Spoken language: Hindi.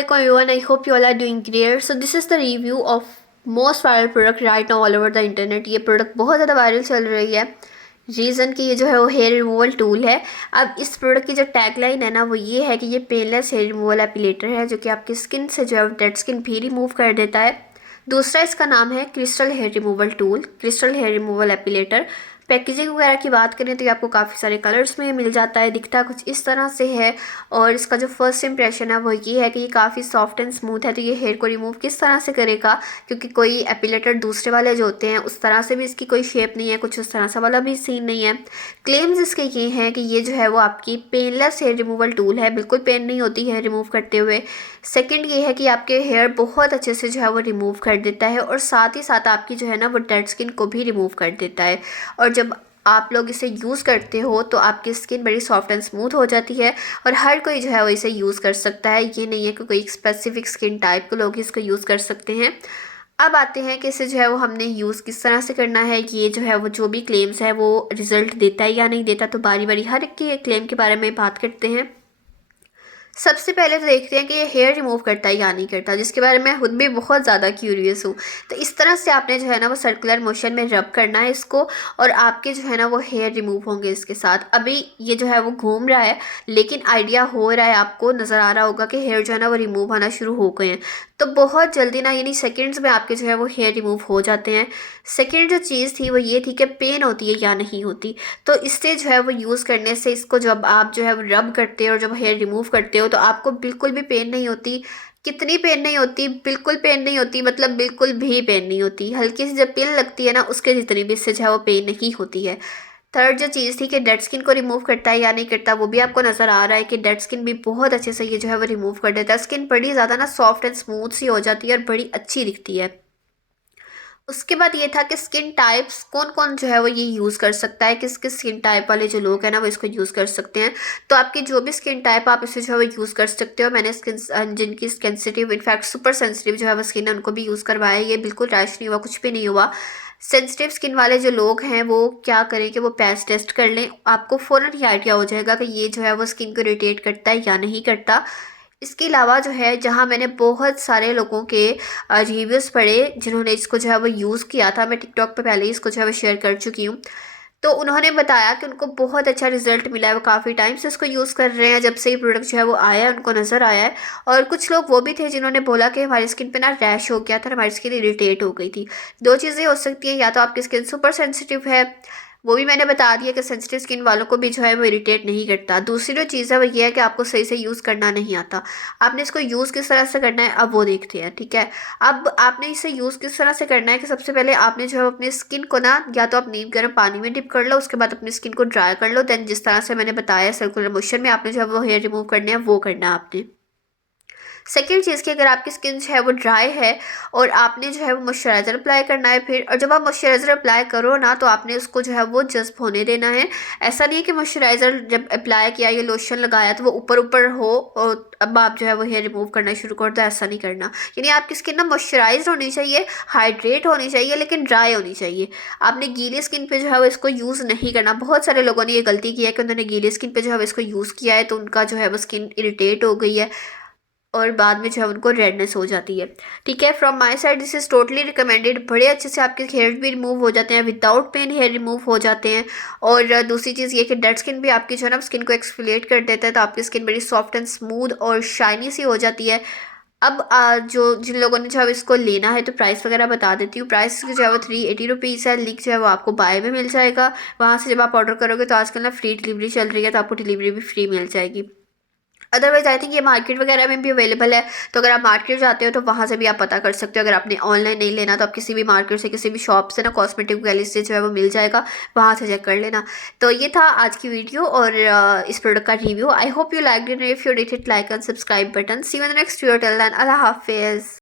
Assalamualaikum everyone. I hope you all are doing great. So this is the review of most viral product right now all over the internet. ये प्रोडक्ट बहुत ज़्यादा वायरल चल रही है। रीज़न कि ये जो है वो हेयर रिमूवल टूल है। अब इस प्रोडक्ट की जो टैगलाइन है ना वो ये है कि ये पेनलेस हेयर रिमूवल एपिलेटर है जो कि आपकी स्किन से जो है डेड स्किन भी रिमूव कर देता है। दूसरा इसका नाम है crystal hair removal tool, crystal hair removal epilator. Packaging वगैरह की बात करें तो ये आपको काफ़ी सारे कलर्स में मिल जाता है, दिखता कुछ इस तरह से है। और इसका जो फर्स्ट इंप्रेशन है वो ये है कि ये काफ़ी सॉफ्ट एंड स्मूथ है। तो ये हेयर को रिमूव किस तरह से करेगा, क्योंकि कोई एपिलेटर दूसरे वाले जो होते हैं उस तरह से भी इसकी कोई शेप नहीं है, कुछ उस तरह से वाला भी सीन नहीं है। क्लेम्स इसके ये हैं कि ये जो है वो आपकी पेनलेस हेयर रिमूवल टूल है, बिल्कुल पेन नहीं होती हेयर रिमूव करते हुए। सेकंड ये है कि आपके हेयर बहुत अच्छे से जो है वो रिमूव कर देता है और साथ ही साथ आपकी जो है ना वो डेड स्किन को भी रिमूव कर देता है। और जब आप लोग इसे यूज़ करते हो तो आपकी स्किन बड़ी सॉफ्ट एंड स्मूथ हो जाती है और हर कोई जो है वो इसे यूज़ कर सकता है। ये नहीं है कि कोई स्पेसिफिक स्किन टाइप के लोग इसको यूज़ कर सकते हैं। अब आते हैं कि इसे जो है वो हमने यूज़ किस तरह से करना है। ये जो है वो जो भी क्लेम्स है वो रिज़ल्ट देता है या नहीं देता, तो बारी बारी हर एक के क्लेम के बारे में बात करते हैं। सबसे पहले तो देखते हैं कि ये हेयर रिमूव करता है या नहीं करता, जिसके बारे में खुद भी बहुत ज़्यादा क्यूरियस हूँ। तो इस तरह से आपने जो है ना वो सर्कुलर मोशन में रब करना है इसको और आपके जो है ना वो हेयर रिमूव होंगे इसके साथ। अभी ये जो है वो घूम रहा है लेकिन आइडिया हो रहा है, आपको नज़र आ रहा होगा कि हेयर जो है ना वो रिमूव होना शुरू हो गए हैं। तो बहुत जल्दी ना, यानी सेकेंड्स में आपके जो है वो हेयर रिमूव हो जाते हैं। सेकेंड जो चीज़ थी वो ये थी कि पेन होती है या नहीं होती। तो इससे जो है वो यूज़ करने से इसको जब आप जो है वो रब करते हो और जब हेयर रिमूव करते हो तो आपको बिल्कुल भी पेन नहीं होती। कितनी पेन नहीं होती, बिल्कुल पेन नहीं होती, मतलब बिल्कुल भी पेन नहीं होती। हल्की सी जब पेन लगती है ना उसके जितनी भी इससे जो है वो पेन नहीं होती है। थर्ड जो चीज़ थी कि डेड स्किन को रिमूव करता है या नहीं करता, वो भी आपको नज़र आ रहा है कि डेड स्किन भी बहुत अच्छे से ये जो है वो रिमूव कर देता है। स्किन बड़ी ज़्यादा ना सॉफ्ट एंड स्मूथ सी हो जाती है और बड़ी अच्छी दिखती है। उसके बाद ये था कि स्किन टाइप्स कौन कौन जो है वो ये यूज़ कर सकता है, किस किस स्किन टाइप वाले जो लोग हैं ना वो इसको यूज़ कर सकते हैं। तो आपकी जो भी स्किन टाइप आप इसे जो है वो यूज़ कर सकते हो। मैंने स्किन जिनकी सेंसिटिव, इनफैक्ट सुपर सेंसिटिव जो है वो स्किन है उनको भी यूज़ करवाया है। ये बिल्कुल रैश नहीं हुआ, कुछ भी नहीं हुआ। सेंसिटिव स्किन वाले जो लोग हैं वो क्या करें कि वो पैच टेस्ट कर लें, आपको फ़ौरन ही आइडिया हो जाएगा कि ये जो है वो स्किन को इरिटेट करता है या नहीं करता। इसके अलावा जो है, जहाँ मैंने बहुत सारे लोगों के रिव्यूज़ पढ़े जिन्होंने इसको जो है वो यूज़ किया था, मैं टिकटॉक पे पहले ही इसको जो है वो शेयर कर चुकी हूँ। तो उन्होंने बताया कि उनको बहुत अच्छा रिजल्ट मिला है, वो काफ़ी टाइम से इसको यूज़ कर रहे हैं, जब से ये प्रोडक्ट जो है वो आया है उनको नज़र आया है। और कुछ लोग वो भी थे जिन्होंने बोला कि हमारी स्किन पे ना रैश हो गया था, हमारी स्किन इरिटेट हो गई थी। दो चीज़ें हो सकती हैं, या तो आपकी स्किन सुपर सेंसिटिव है, वो भी मैंने बता दिया कि सेंसिटिव स्किन वालों को भी जो है वो इरिटेट नहीं करता। दूसरी जो चीज़ है वो ये है कि आपको सही से यूज़ करना नहीं आता। आपने इसको यूज़ किस तरह से करना है अब वो देखते हैं, ठीक है। अब आपने इसे यूज़ किस तरह से करना है कि सबसे पहले आपने जो है अपनी स्किन को ना, या तो आप नीम गर्म पानी में डिप कर लो, उसके बाद अपनी स्किन को ड्राई कर लो, देन जिस तरह से मैंने बताया सर्कुलर मोशन में आपने जो है वो हेयर रिमूव करने हैं वो करना है आपने। सेकेंड चीज़ कि अगर आपकी स्किन जो है वो ड्राई है और आपने जो है वो मॉइस्चराइज़र अप्लाई करना है फिर, और जब आप मॉइस्चराइज़र अप्लाई करो ना तो आपने उसको जो है वो जज्ब होने देना है। ऐसा नहीं है कि मॉइस्चराइज़र जब अप्लाई किया या लोशन लगाया तो वो ऊपर ऊपर हो और अब आप जो है वो हेयर रिमूव करना शुरू कर दो, ऐसा नहीं करना। यानी आपकी स्किन ना मॉइस्चराइज होनी चाहिए, हाइड्रेट होनी चाहिए, लेकिन ड्राई होनी चाहिए। आपने गीली स्किन पे जो है वो इसको यूज़ नहीं करना। बहुत सारे लोगों ने ये गलती की है कि उन्होंने गीली स्किन पे जो है वो इसको यूज़ किया है तो उनका जो है वो स्किन इरिटेट हो गई है और बाद में जो है उनको रेडनेस हो जाती है। ठीक है, from my side this is totally recommended. बड़े अच्छे से आपके हेयर भी रिमूव हो जाते हैं, विदाउट पेन हेयर रिमूव हो जाते हैं। और दूसरी चीज़ ये कि डेड स्किन भी आपकी जो है ना स्किन को एक्सफोलिएट कर देता है, तो आपकी स्किन बड़ी सॉफ्ट एंड स्मूथ और शाइनी सी हो जाती है। अब जो जिन लोगों ने जो है इसको लेना है तो प्राइस वगैरह बता देती हूँ। प्राइस जो है वो 380 रुपीज़ है। लिंक जो है वो आपको बाय में मिल जाएगा। वहाँ से जब आप ऑर्डर करोगे तो आजकल ना फ्री डिलीवरी चल रही है, तो आपको डिलीवरी भी फ्री मिल जाएगी। अदरवाइज आई थिंक ये मार्केट वगैरह में भी अवेलेबल है, तो अगर आप मार्केट जाते हो तो वहाँ से भी आप पता कर सकते हो। अगर आपने ऑनलाइन नहीं लेना तो आप किसी भी मार्केट से, किसी भी शॉप से ना, कॉस्मेटिक गैलरी से जो है वो मिल जाएगा, वहाँ से चेक कर लेना। तो ये था आज की वीडियो और इस प्रोडक्ट का review. I hope you like it. If you did hit like and subscribe button. See you in the next video. Till then अल्लाह हाफिज़।